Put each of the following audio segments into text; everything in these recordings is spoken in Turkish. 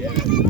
Yeah.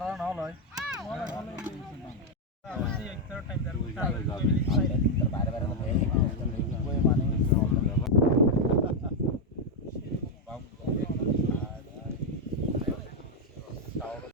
মারা না হল